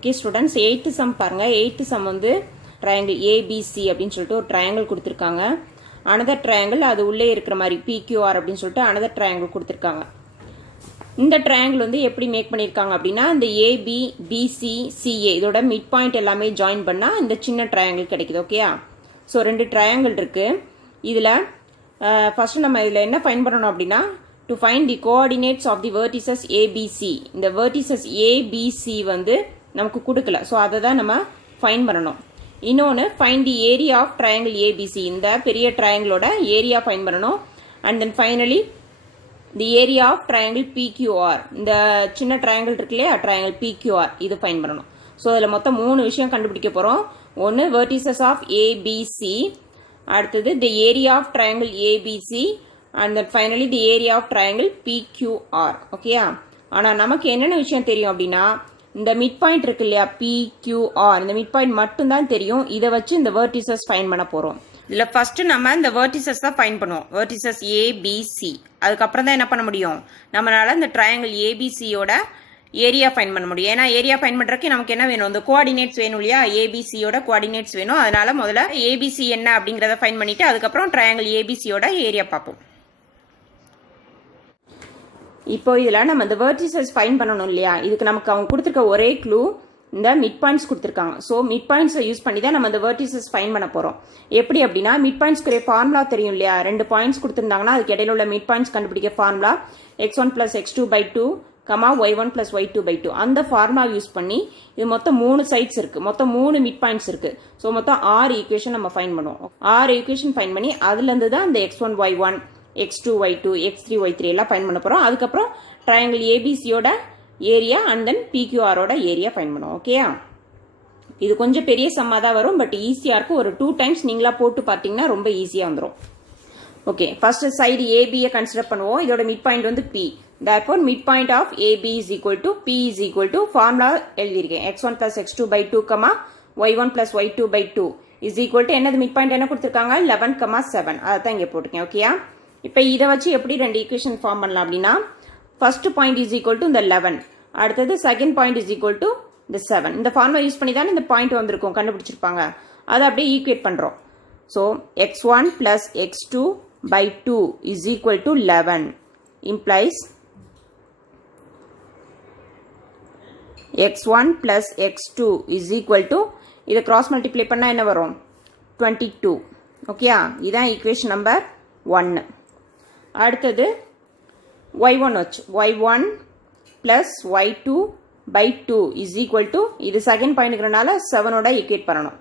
Okay students, 8th some பாருங்க. 8th some வந்து triangle ABC அப்படின்னு சொல்லிட்டு ஒரு ட்ரையாங்கிள் கொடுத்துருக்காங்க. அனதர் ட்ரையாங்கிள் அது உள்ளே இருக்கிற மாதிரி பிக்யூஆர் அப்படின்னு சொல்லிட்டு அனதர் ட்ரையாங்கிள் கொடுத்துருக்காங்க. இந்த ட்ரையாங்கிள் வந்து எப்படி மேக் பண்ணியிருக்காங்க அப்படின்னா, இந்த ஏபி பிசி சிஏ இதோட மிட் பாயிண்ட் எல்லாமே ஜாயின் பண்ணால் இந்த சின்ன ட்ரையாங்கிள் கிடைக்குது. ஓகேயா? ஸோ 2 ட்ரையாங்கிள் இருக்குது. இதில் ஃபஸ்ட்டு நம்ம இதில் என்ன ஃபைண்ட் பண்ணணும் அப்படின்னா, to find the coordinates of the vertices ABC. இந்த vertices ABC வந்து நமக்கு கொடுக்கல. ஸோ அதை தான் நம்ம ஃபைண்ட் பண்ணணும். இன்னொன்று find the area of triangle ABC. இந்த பெரிய ட்ரையாங்கிளோட ஏரியா ஃபைண்ட் பண்ணணும். And then finally the area of triangle PQR. இந்த சின்ன ட்ரையாங்கிள் இருக்கு இல்லையா, ட்ரையாங்கிள் பிக்யூஆர், இது ஃபைண்ட் பண்ணணும். ஸோ அதில் மொத்தம் 3 விஷயம் கண்டுபிடிக்க போகிறோம். ஒன்று vertices ஆஃப் ஏபிசி, அடுத்தது the area of triangle ABC, and then finally the area of triangle PQR. ஓகேயா? ஆனால் நமக்கு என்னென்ன விஷயம் தெரியும் அப்படின்னா, இந்த மிட் பாயிண்ட் இருக்கு இல்லையா PQR, இந்த மிட் பாயிண்ட் மட்டும்தான் தெரியும். இதை வச்சு இந்த vertices ஃபைண்ட் பண்ண போகிறோம். இதில் ஃபஸ்ட்டு நம்ம இந்த vertices தான் ஃபைண்ட் பண்ணுவோம். vertices ABC. அதுக்கப்புறம் தான் என்ன பண்ண முடியும், நம்மளால இந்த ட்ரையாங்கிள் ஏபிசியோட ஏரியா ஃபைண்ட் பண்ண முடியும். ஏன்னா ஏரியா ஃபைண்ட் பண்ணுறதுக்கு நமக்கு என்ன வேணும், இந்த கோஆர்டினேட்ஸ் வேணும் இல்லையா, ஏபிசியோட கோஆர்டினேட்ஸ் வேணும். அதனால முதல்ல ஏபிசி என்ன அப்படிங்கிறத ஃபைண்ட் பண்ணிட்டு அதுக்கப்புறம் ட்ரையாங்கிள் ஏபிசியோட ஏரியா பார்ப்போம். இப்போ இதில் நம்ம இந்த வெர்டிசஸ் ஃபைண்ட் பண்ணணும் இல்லையா, இதுக்கு நமக்கு அவங்க கொடுத்துருக்க ஒரே க்ளூ இந்த மிட் பாயிண்ட்ஸ் கொடுத்துருக்காங்க. ஸோ மிட் பாயிண்ட்ஸை யூஸ் பண்ணி தான் நம்ம இந்த வெர்டிசஸ் ஃபைண்ட் பண்ண போகிறோம். எப்படி அப்படின்னா, மிட் பாயிண்ட்ஸ்க்குரிய ஃபார்முலா தெரியும் இல்லையா, 2 பாயிண்ட்ஸ் கொடுத்துருந்தாங்கன்னா அதுக்கு இடையில உள்ள மிட் பாயிண்ட்ஸ் கண்டுபிடிக்க formula x1 + x2/2, y1 + y2/2. அந்த ஃபார்முலா யூஸ் பண்ணி இது மொத்தம் 3 சைட்ஸ் இருக்குது, மொத்தம் 3 மிட் பாயிண்ட்ஸ் இருக்குது. ஸோ மொத்தம் 6 ஈக்குவேஷன் நம்ம ஃபைண்ட் பண்ணுவோம். 6 ஈக்குவேஷன் ஃபைண்ட் பண்ணி அதுலேருந்து தான் இந்த x1 y1 x2 y2 x3 y3 எல்லாம் ஃபைண்ட் பண்ண போகிறோம். அதுக்கப்புறம் ட்ரையாங்கிள் ஏபிசியோட ஏரியா அண்ட் தென் பிக்யூஆரோட ஏரியா ஃபைண்ட் பண்ணுவோம். ஓகேயா? இது கொஞ்சம் பெரிய சம்மாக தான் வரும், பட் ஈஸியாக இருக்கும். ஒரு 2 டைம்ஸ் நீங்களா போட்டு பார்த்தீங்கன்னா ரொம்ப ஈஸியாக வந்துடும். ஓகே, ஃபர்ஸ்ட் சைடு ஏபியை கன்சிடர் பண்ணுவோம். இதோட மிட் பாயிண்ட் வந்து P. therefore mid point of AB is equal to P is equal to formula எழுதியிருக்கேன். x1 + x2/2, y1 + y2/2 is equal to என்னது மிட் பாயிண்ட் என்ன கொடுத்துருக்காங்க, 11, 7. அதை தான் இங்கே போட்டிருக்கேன். ஓகேயா? இப்போ இதை வச்சு எப்படி 2 ஈக்குவேஷன் ஃபார்ம் பண்ணலாம் அப்படின்னா, first point is equal to இந்த 11, அடுத்தது second point is equal to இந்த 7. இந்த ஃபார்முலா யூஸ் பண்ணி தானே இந்த பாயிண்ட் வந்திருக்கும், கண்டுபிடிச்சிருப்பாங்க. அதை அப்படியே ஈக்குவேட் பண்ணுறோம். So x1 + x2/2 is equal to 11 implies x1 + x2 is equal to, இதை கிராஸ் மல்டிப்ளை பண்ணால் என்ன வரும், 22. ஓகேயா? இதுதான் ஈக்குவேஷன் நம்பர் 1. அடுத்தது y1 வச்சு y1 + y2/2 is equal to, இது செகண்ட் பாயிண்ட்ங்கிறனால 7ஓட ஈக்குவேட் பண்ணணும்.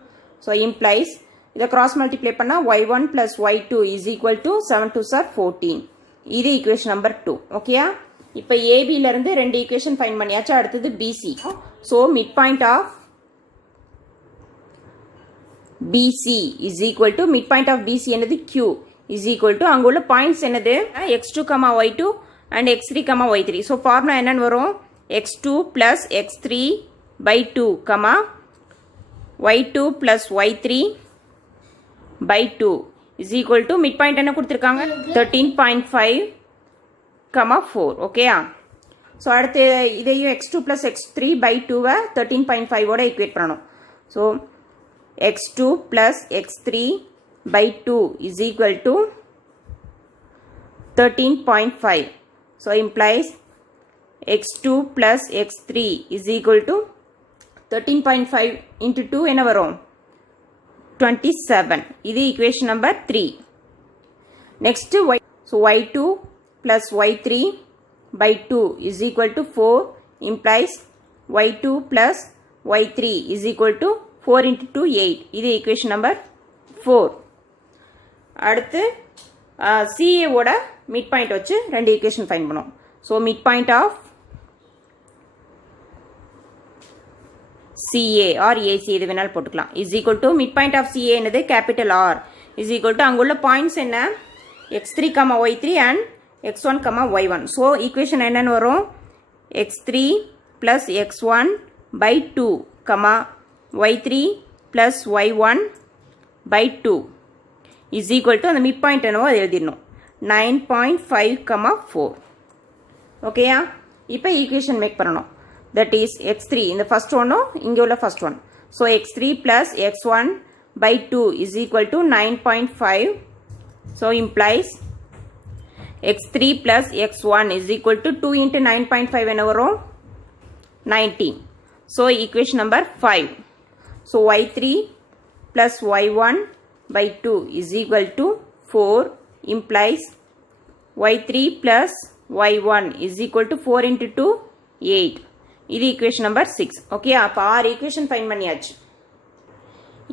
ஸோ இம்ப்ளைஸ் இதை கிராஸ் மல்டிப்ளை பண்ணால் y1 + y2 is equal to 7 2 14. இது ஈக்குவேஷன் நம்பர் 2. ஓகேயா? இப்போ ஏபியிலேருந்து 2 ஈக்குவேஷன் ஃபைண்ட் பண்ணியாச்சு. அடுத்தது BC. So mid point of BC is equal to, mid point of BC என்னது q இஸ் ஈக்குவல் டு, அங்கே உள்ள பாயிண்ட்ஸ் என்னது x2, y2 and x3, y3. So formula என்னன்னு வரும், x2 + x3/2, y2 + y3/2 is equal to, mid point என்ன கொடுத்துருக்காங்க, 13.5, 4. ஓகேயா? So அடுத்து இதையும் x2 + x3/2 13.5ஓட ஈக்குவேட் பண்ணணும். So x2 + x3/2 is equal to 13.5. So implies x2 + x3 is equal to 13.5 into 2 என்ன வரும், 27. இது equation number 3. Next y. So y2 + y3/2 is equal to 4 implies y2 + y3 is equal to 4 into 2 8. இது equation number 4. அடுத்து சிஏவோட mid point வச்சு 2 equation find பண்ணுவோம். So mid point of CA or AC எது வேணாலும் போட்டுக்கலாம். Is equal to, mid point of CA என்னது capital R, is equal to அங்குள்ள points என்ன x3, y3 and x1, y1. So equation என்னன்னு வரும், x3 + x1/2, y3 + y1/2 is equal to, அந்த mid point என்னவோ அது எழுதிடணும், 9.5, 4. ஓகேயா? இப்போ ஈக்குவேஷன் மேக் பண்ணணும். that is x3 in the first one இங்க உள்ள first one. So x3 plus x1 by 2 is equal to 9.5. So implies x3 plus x1 is equal to 2 into 9.5 என்ன வரும் 19. So equation number 5. So y3 plus y1 by 2 is equal to 4 implies y3 plus y1 is equal to 4 into 2 8. இது equation number 6. Okay, அப்ப ஆறு equation find பண்ணியாச்சு.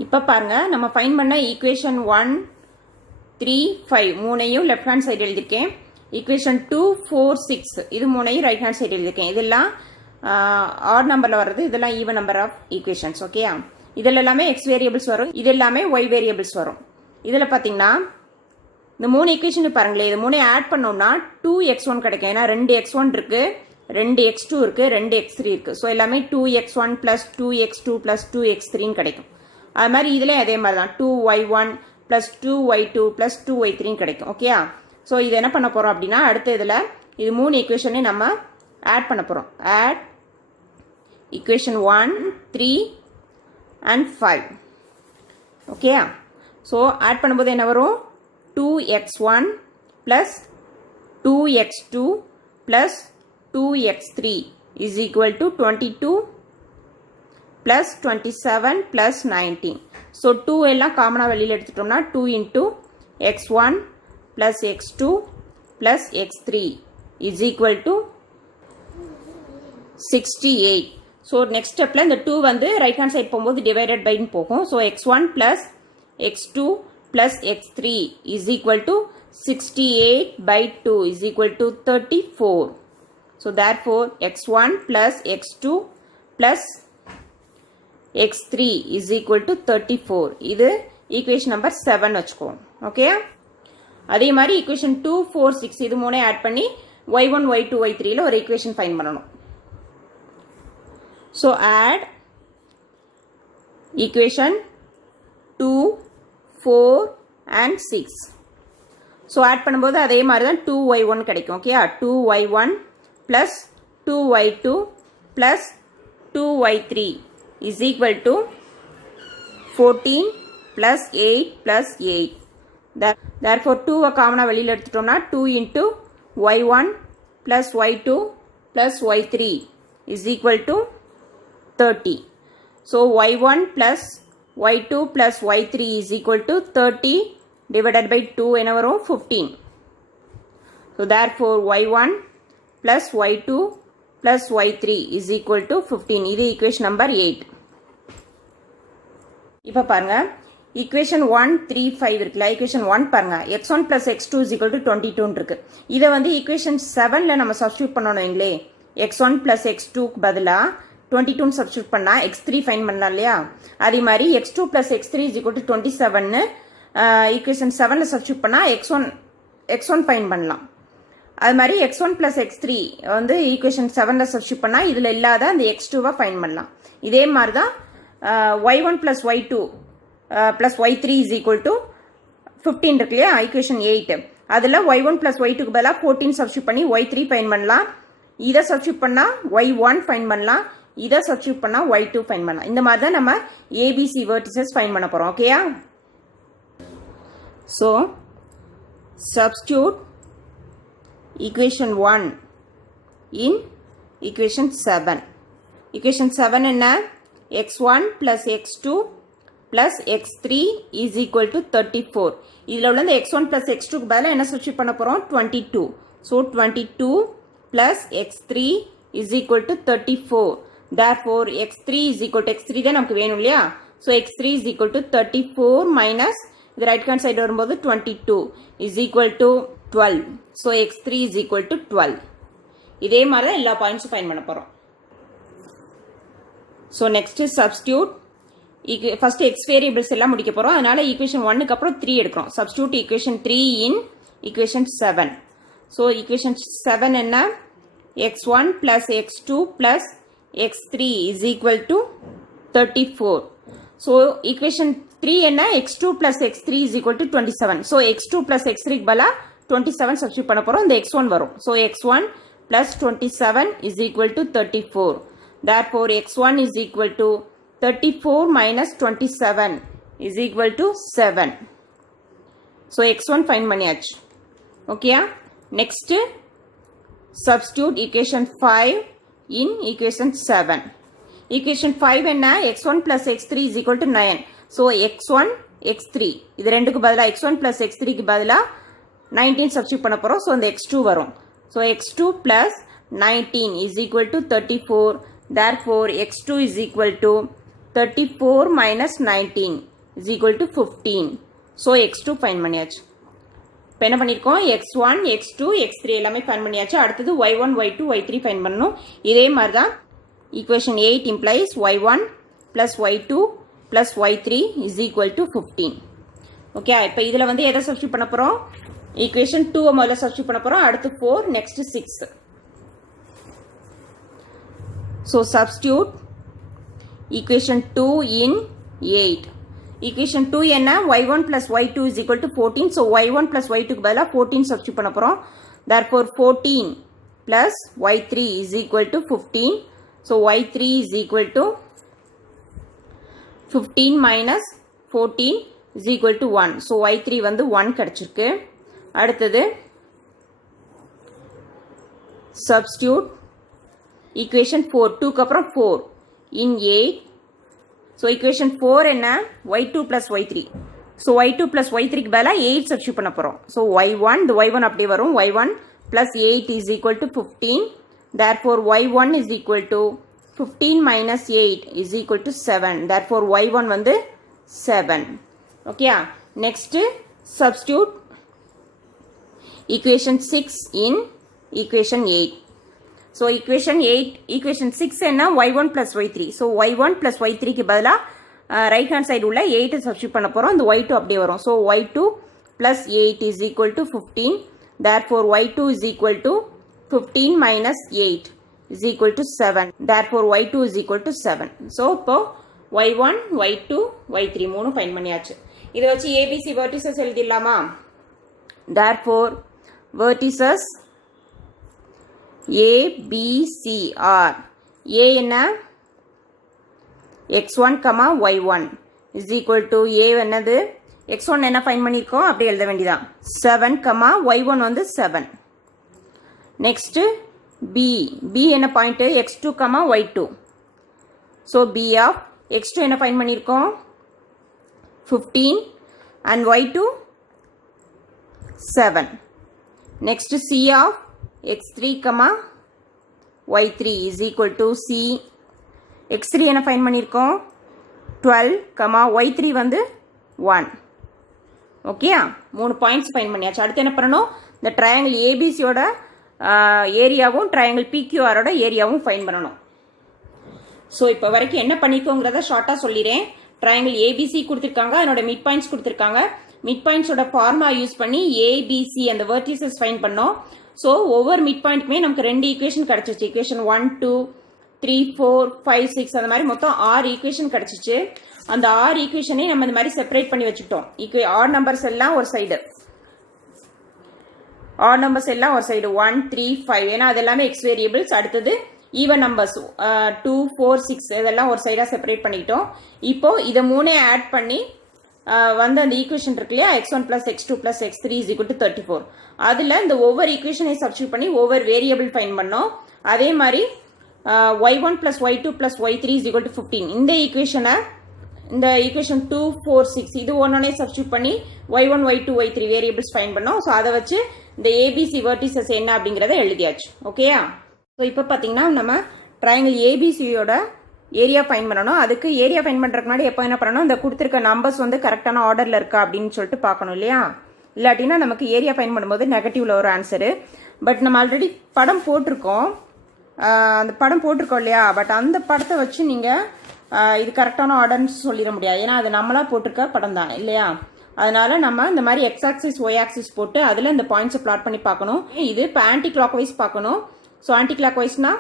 இப்ப பாருங்க நம்ம find பண்ண equation 1 3 5 மூணையும் left hand side எழுதிருக்கேன். equation 2 4 6 இது மூணையும் right hand side எழுதிருக்கேன். இதெல்லாம் odd numberல வருது, இதெல்லாம் even number of equations. ஓகேயா, இதில் எல்லாமே x variables வரும், இது எல்லாமே y variables வரும். இதில் பார்த்தீங்கன்னா இந்த மூணு ஈக்குவேஷன் பாருங்களேன், இது மூணு ஆட் பண்ணோம்னா 2x1 கிடைக்கும். ஏன்னா 2x1 இருக்கு, 2x2 இருக்கு, 2x3 இருக்கு. ஸோ எல்லாமே 2x1 plus 2x2 plus 2x3 கிடைக்கும். அது மாதிரி இதுலேயும் அதே மாதிரி தான் 2y1 plus 2y2 plus 2y3 கிடைக்கும். ஓகேயா, ஸோ இது என்ன பண்ண போகிறோம் அப்படின்னா அடுத்த இதில் இது மூணு ஈக்குவேஷனையும் நம்ம ஆட் பண்ண போகிறோம். Add equation 1 3 and 5. ஓகேயா, ஸோ ஆட் பண்ணும்போது என்ன வரும் 2x1 plus 2x2 plus 2x3 is equal to 22 plus 27 plus 19. So 2 எல்லாம் காமனா வெளியில் எடுத்துட்டோம்னா 2 into x1 plus x2 plus x3 is equal to 68. So next stepல இந்த 2 வந்து right hand side போகும்போது divided by போகும். So x1 plus x2 plus x3 is equal to 68 by 2 is equal to 34. So therefore x1 plus x2 plus x3 is equal to 34. இது equation number 7 வச்சுக்கோம். Okay, அதே மாதிரி equation 2 4 6 இது மூணே add பண்ணி y1 y2 y3ல ஒரு equation find பண்ணணும். So add equation 2 4 and 6. So add பண்ணும்போது அதே மாதிரி தான் 2y1 கிடைக்கும். Okay, 2y1 plus 2y2 plus 2y3 is equal to 14 plus 8 plus 8. Therefore 2 காமனா வெளியில் எடுத்துட்டோம்னா 2 into y1 plus y2 plus y3 is equal to 30. So y1 plus y2 plus y3 is equal to 30 divided by 2 என்ன வரும் 15. So therefore y1 plus y2 plus y3 is equal to 15. இது equation number 8. இப்போ பாருங்க equation 1 3 5 இருக்குல்ல, equation 1 பாருங்க x1 plus x2 is equal to 22 இருக்கு. இதை வந்து equation 7ல நம்ம substitute பண்ணணும். எங்களே x1 plus x2 பதிலா 22 substitute பண்ணா x3 ஃபைண்ட் பண்ணலாம் இல்லையா, அதே மாதிரி x2 plus x3 is equal to 27 equation 7ல substitute பண்ணா x1 ஃபைண்ட் பண்ணலாம். அது மாதிரி x1 plus x3 வந்து equation 7ல substitute பண்ணா இதில் இல்லாத அந்த x2வை ஃபைண்ட் பண்ணலாம். இதே மாதிரி தான் y1 plus y2 plus y3 is equal to 15 இருக்கு இல்லையா equation 8, அதில் y1 plus y2க்கு பதிலாக 14 substitute பண்ணி y3 ஃபைண்ட் பண்ணலாம். இதை substitute பண்ணா y1 ஃபைண்ட் பண்ணலாம், இதை substitute பண்ணா y2 ஃபைண்ட் பண்ணலாம். இந்த மாதிரி தான் நம்ம ABC vertices ஃபைண்ட் பண்ண போகிறோம். ஓகேயா, so substitute equation 1 in equation 7. equation 7 என்ன x1 plus x2 plus x3 is equal to 34. இதில் உள்ள x1 plus x2க்கு பதிலாக என்ன substitute பண்ண போகிறோம் 22. So 22 plus x3 is equal to 34. Therefore x3 is equal to x3 தான் நமக்கு வேணும் இல்லையா. So x3 is equal to 34 minus இது right hand side வரும்போது 22 is equal to 12. So x3 is equal to 12. இதே மாதிரி தான் எல்லா பாயிண்ட்ஸும் ஃபைண்ட் பண்ண போகிறோம். So next is substitute. First x variables எல்லாம் முடிக்க போகிறோம், அதனால equation 1க்கு அப்புறம் 3 எடுக்கிறோம். Substitute equation 3 in equation 7. So equation 7 என்ன x1 plus x2 plus x3 is equal to 34. So equation 3 என்ன x2 plus x3 is equal to 27. So x2 plus x3 பதிலா 27 substitute பண்ண போகிறோம், இந்த x1 வரும். So x1 plus 27 is equal to 34. Therefore, x1 is equal to 34 minus 27 is equal to 7. So, x1 find பண்ணியாச்சு. Okay? Next, substitute equation 5 in equation 7. Equation 5 என்ன? x1 plus x3 is equal to 9. So, x1, x3. இது ரெண்டுக்கு பதிலா x1 plus x3 க்கு பதிலா 19 substitute பண்ண போறோம். So, இந்த x2 வரும். So, x2 plus 19 is equal to 34. Therefore, x2 is equal to 34 minus 19 is equal to 15. So, x2 find பண்ணியாச்சு. இப்போ என்ன பண்ணியிருக்கோம்? x1, x2, x3 எல்லாமே find பண்ணியாச்சு. அடுத்தது y1, y2, y3 find பண்ணணும். இதே மாதிரி தான் equation 8 implies y1 plus y2 plus y3 is equal to 15. Okay, இப்போ இதில் வந்து எதை சப்ஸ்டியூட் பண்ண போகிறோம்? equation 2 முதல்ல சப்ஸ்டியூட் பண்ண போகிறோம். அடுத்து 4, next 6. So, substitute equation 2 in 8. Equation 2 என்ன? y1 plus y2 is equal to 14. So, y1 plus y2 க்கு பதிலா 14 substitute பண்ண போகிறோம். Therefore, 14 plus y3 is equal to 15. So, y3 is equal to 15 minus 14 is equal to 1. So, y3 வந்து 1 கிடைச்சிருக்கு. அடுத்தது substitute equation 4, 2 க்கு அப்புறம் 4 in 8. So, equation 4 என்ன? y2 plus y3. So, y2 plus y3 க்கு பதிலா 8 substitute பண்ண போகிறோம். So, y1, the y1 அப்படியே வரும். y1 plus 8 is equal to 15. Therefore, y1 is equal to 15 minus 8 is equal to 7. Therefore, y1 வந்து 7. Okay, next substitute equation 6 in equation 8. So, equation 6 என்ன? y1 plus y3. So, y1 plus y3 க்கு பதிலா right hand side உள்ள 8 substitute பண்ண போகிறோம். இந்த y2 அப்படியே வரும். So, y2 plus 8 is equal to 15. Therefore, y2 is equal to 15 minus 8 is equal to 7. Therefore, y2 is equal to 7. So, இப்போ y1, y2, y3 மூணு find பண்ணியாச்சு. இதை வச்சு ABC vertices எழுதிடலாமா? Therefore, vertices A, B, C are A என்ன? x1, y1 is equal to A என்னது? x1 என்ன find பண்ணியிருக்கோம்? அப்படியே எழுத வேண்டியதான். 7, y1 வந்து 7. Next, B. B என்ன point? x2, y2. So, B of x2 என்ன find பண்ணியிருக்கோம்? 15 and y2 7. Next, C of x3, y3 is equal to C. x3 என்ன find பண்ணியிருக்கோம்? 12, y3 வந்து 1. ஓகேயா? 3 பாயிண்ட்ஸ் ஃபைண்ட் பண்ணியாச்சு. அடுத்து என்ன பண்ணணும்? இந்த ட்ரையாங்கிள் ஏபிசியோட ஏரியாவும் ட்ரையாங்கிள் பிக்யூஆரோட ஏரியாவும் ஃபைண்ட் பண்ணணும். ஸோ இப்போ வரைக்கும் என்ன பண்ணிக்கோங்கிறத ஷார்ட்டாக சொல்லிடுறேன். ட்ரையாங்கிள் ஏபிசி கொடுத்துருக்காங்க, அதனோட மிட் பாயிண்ட்ஸ் கொடுத்துருக்காங்க. மிட் பாயிண்ட்ஸோட ஃபார்முலா யூஸ் பண்ணி ஏபிசி அந்த வெர்டிசஸ் ஃபைண்ட் பண்ணோம். ஸோ ஒவ்வொரு மிட் பாயிண்ட்டுமே நமக்கு 2 ஈக்குவேஷன் கிடச்சிச்சு. ஈக்குவேஷன் 1, 2, 3, 4, 5, 6 அந்த மாதிரி மொத்தம் 6 ஈக்குவேஷன் கிடச்சிச்சு. அந்த 6 ஈக்குவேஷனே நம்ம இந்த மாதிரி செப்பரேட் பண்ணி வச்சுக்கிட்டோம். ஆட் நம்பர்ஸ் எல்லாம் ஒரு சைடு, ஆட் நம்பர்ஸ் எல்லாம் ஒரு சைடு 1, 3, 5 ஏன்னா அது எல்லாமே எக்ஸ் வேரியபிள்ஸ். அடுத்தது ஈவன் நம்பர்ஸ் 2, 4, 6 இதெல்லாம் ஒரு சைடாக செப்பரேட் பண்ணிக்கிட்டோம். இப்போ இதை மூணே ஆட் பண்ணி வந்து அந்த ஈக்குவேஷன் இருக்கு இல்லையா, x1 plus x2 plus x3 is equal to 34. அதில் இந்த ஒவ்வொரு ஈக்குவேஷனை சப்ஸ்டியூட் பண்ணி ஒவ்வொரு வேரியபிள் ஃபைண்ட் பண்ணோம். அதே மாதிரி y1 plus y2 plus y3 is equal to 15. இந்த ஈக்குவேஷனை இந்த ஈக்குவேஷன் 2, 4, 6 இது ஒன்னே சப்ஸ்டியூட் பண்ணி y1, y2, y3 variables find பண்ணோம். ஸோ அதை வச்சு இந்த ஏபிசி வெர்டிசஸ் என்ன அப்படிங்கிறத எழுதியாச்சு. ஓகேயா? ஸோ இப்போ பார்த்தீங்கன்னா நம்ம ட்ரையாங்கிள் ஏபிசியோட ஏரியா ஃபைண்ட் பண்ணணும். அதுக்கு ஏரியா ஃபைண்ட் பண்ணுறதுக்கு முன்னாடி எப்போ என்ன பண்ணணும்? இந்த கொடுத்துருக்க நம்பர்ஸ் வந்து கரெக்டான ஆர்டரில் இருக்கா அப்படின்னு சொல்லிட்டு பார்க்கணும் இல்லையா? இல்லாட்டினா நமக்கு ஏரியா ஃபைண்ட் பண்ணும்போது நெகட்டிவ்ல ஒரு ஆன்சரு. பட் நம்ம ஆல்ரெடி படம் போட்டிருக்கோம், அந்த படம் போட்டிருக்கோம் இல்லையா? பட் அந்த படத்தை வச்சு நீங்கள் இது கரெக்டான ஆர்டர்னு சொல்லிட முடியாது. ஏன்னா அது நம்மளாக போட்டிருக்க படம் தான் இல்லையா? அதனால நம்ம இந்த மாதிரி எக்ஸ் ஆக்சிஸ் ஒய் ஆக்சிஸ் போட்டு அதில் இந்த பாயிண்ட்ஸை பிளாட் பண்ணி பார்க்கணும். இது இப்போ ஆன்டி கிளாக் வைஸ் பார்க்கணும். ஸோ ஆன்டி கிளாக் வைஸ்னா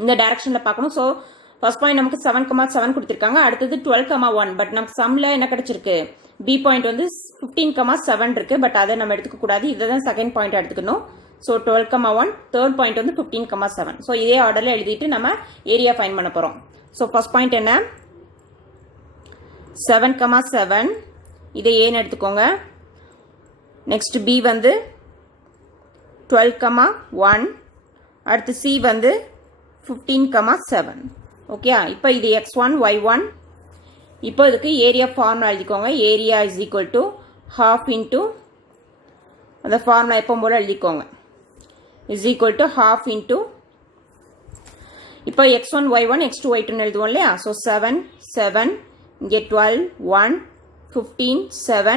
இந்த டைரக்ஷனில் பார்க்கணும். ஸோ ஃபர்ஸ்ட் பாயிண்ட் நமக்கு 7,7 கொடுத்துருக்காங்க. அடுத்தது 12,1. பட் நமக்கு சம்மில் என்ன கிடைச்சிருக்கு? பி பாயிண்ட் வந்து 15,7 இருக்கு. பட் அதை நம்ம எடுத்துக்க கூடாது. இதை தான் செகண்ட் பாயிண்ட் எடுத்துக்கணும். ஸோ 12,1 தேர்ட் பாயிண்ட் வந்து 15,7. ஸோ இதே ஆர்டரில் எழுதிட்டு நம்ம ஏரியா ஃபைன் பண்ண போகிறோம். ஸோ ஃபர்ஸ்ட் பாயிண்ட் என்ன 7,7 இதை ஏன்னு எடுத்துக்கோங்க. நெக்ஸ்ட் பி வந்து 12,1 அடுத்து சி வந்து 15,7. ஓகே இப்போ இது x1 y1. இப்போ இதுக்கு ஏரியா ஃபார்முலா எழுதிக்கோங்க. Area is equal to half into அந்த ஃபார்முலா எப்போ போல எழுதிக்கோங்க is equal to half into இப்போ x1 y1 x2 y2 எழுதுவோம் இல்லையா. ஸோ 7 7 இங்கே 12 1 15 7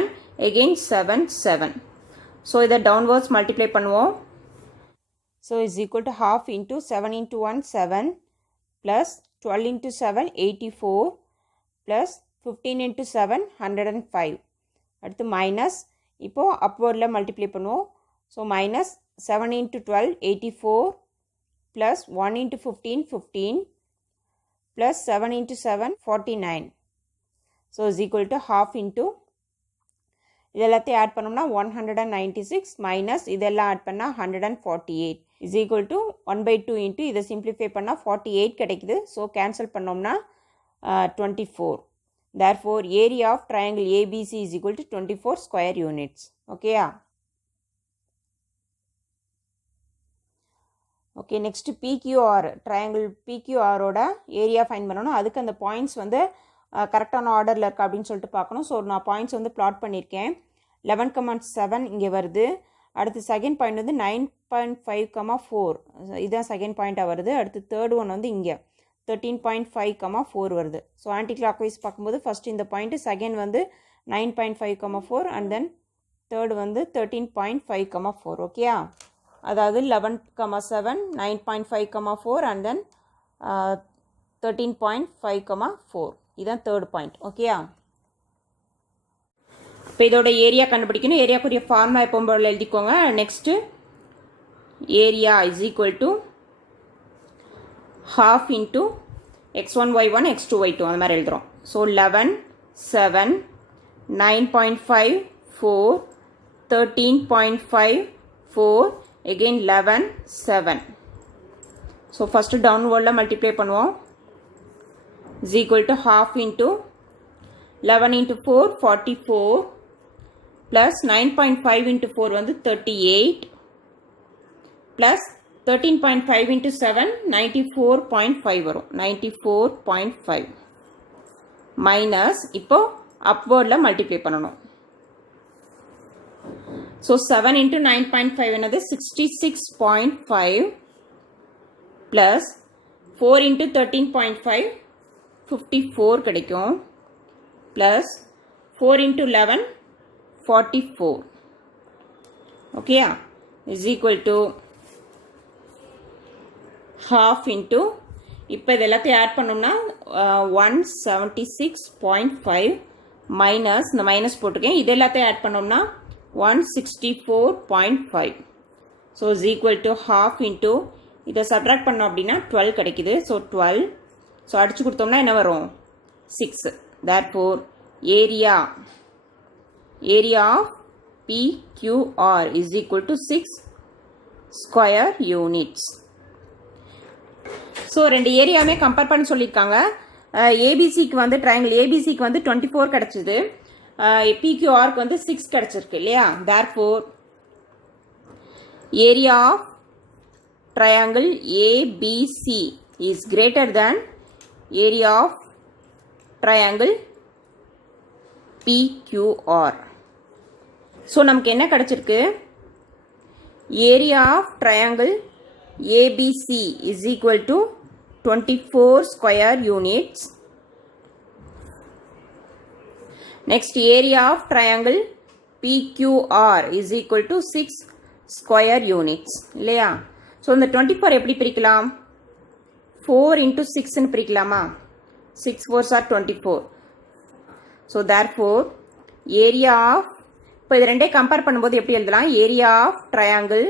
again 7 7. ஸோ இதை டவுன்வர்ட்ஸ் மல்டிப்ளை பண்ணுவோம். So is equal to half into 7 into 1 7 plus 12 into 7 84 plus 15 into 7 105. அடுத்து மைனஸ் இப்போது அப்வர்டில் மல்டிப்ளை பண்ணுவோம். So minus 7 into 12 84 plus 1 into 15 15 plus 7 into 7 49. So is equal to half into இது எல்லாத்தையும் add பண்ணோம்னா 196 minus இதெல்லாம் add பண்ணால் 148 is equal to 1/2 into இதை simplify பண்ணால் 48 கிடைக்குது. ஸோ கேன்சல் பண்ணோம்னா 24. Therefore, area of triangle ABC is equal to 24 square units. Okay. Okay, next PQR. Triangle PQR ஓட ஏரியா ஃபைன் பண்ணணும். அதுக்கு அந்த பாயிண்ட்ஸ் வந்து கரெக்டான ஆர்டரில் இருக்கா அப்படின்னு சொல்லிட்டு பார்க்கணும். ஸோ நான் பாயிண்ட்ஸ் வந்து பிளாட் பண்ணியிருக்கேன். 11,7 இங்கே வருது. அடுத்து செகண்ட் பாயிண்ட் வந்து 9.5,4 இதுதான் செகண்ட் பாயிண்ட்டாக வருது. அடுத்து தேர்ட் ஒன் வந்து இங்கே 13.5,4 வருது. ஸோ ஆன்டி கிளாக் வைஸ் பார்க்கும்போது ஃபஸ்ட் இந்த பாயிண்ட்டு, செகண்ட் வந்து 9.5,4 அண்ட் தென் தேர்டு வந்து 13.5,4. ஓகேயா, அதாவது 11,7 9.5,4 அண்ட் தென் 13.5,4 இதுதான் தேர்ட் பாயிண்ட். ஓகேயா, இப்போ இதோட ஏரியா கண்டுபிடிக்கணும். ஏரியாக்குரிய ஃபார்முலா எப்போ போல எழுதிக்கோங்க. Next area is equal to half into x1 y1 x2 y2 அந்த மாதிரி எழுதுறோம். So 11 7 9.5 4 13.5 4 again 11 7. ஸோ ஃபஸ்ட்டு டவுன்வர்டில் மல்டிப்ளை பண்ணுவோம். is equal to half into 11 into 4 44 plus 9.5 into 4 வந்து 38 plus 13.5 into 7 94.5 வரும். 94.5 மைனஸ் இப்போ அப்வர்டில் மல்டிப்ளை பண்ணணும். ஸோ 7 into 9.5 என்னது 66.5 ப்ளஸ் 4 into 13.5 54 கிடைக்கும் ப்ளஸ் 4 into 11 44. ஓகேயா, is equal to half into இப்போ இது எல்லாத்தையும் ஆட் பண்ணோம்னா 176.5 மைனஸ் இந்த மைனஸ் போட்டிருக்கேன். இது எல்லாத்தையும் ஆட் பண்ணோம்னா 164.5. So is equal to half into இதை சப்ராக்ட் பண்ணோம் அப்படின்னா 12 கிடைக்குது. ஸோ 12 ஸோ அடிச்சு கொடுத்தோம்னா என்ன வரும் 6. therefore area of PQR is equal to 6 square units. So ரெண்டு ஏரியாவுமே கம்பேர் பண்ண சொல்லியிருக்காங்க. ஏபிசிக்கு வந்து ட்ரையாங்கிள் ஏபிசிக்கு வந்து 24 கிடச்சிது, PQRக்கு வந்து 6 கிடச்சிருக்கு இல்லையா. therefore area of triangle ABC is greater than area of triangle PQR. So நமக்கு என்ன கிடச்சிருக்கு, area of triangle ABC is equal to 24 square units. Next, area of triangle PQR is equal to 6 square units. இல்லையா, so இந்த 24 எப்படி பிரிக்கலாம், 4 into 6 பிரிக்கலாமா, 6 4s are 24. So therefore area of, இப்போ இது ரெண்டே கம்பேர் பண்ணும்போது எப்படி எழுதலாம், area of triangle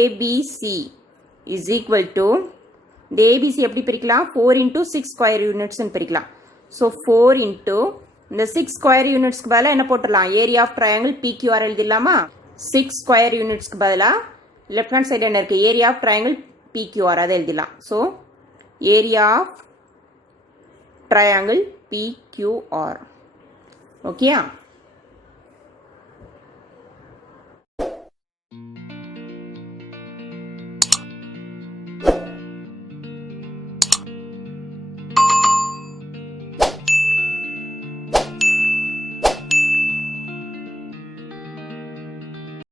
ABC is equal to, இந்த ABC எப்படி பிரிக்கலாம், 4 into 6 ஸ்கொயர் யூனிட்ஸ்னு பிரிக்கலாம். ஸோ 4 into இந்த 6 ஸ்கொயர் யூனிட்ஸ்க்கு பதிலாக என்ன போட்டுடலாம், ஏரியா ஆஃப் ட்ரையாங்கிள் PQR எழுதிடலாமா. 6 ஸ்கொயர் யூனிட்ஸ்க்கு பதிலாக லெஃப்ட் ஹேண்ட் சைடு என்ன இருக்குது, ஏரியா ஆஃப் ட்ரையாங்கிள் பிக்யூஆர், அதை எழுதிடலாம். So area of triangle PQR. ஓகேயா?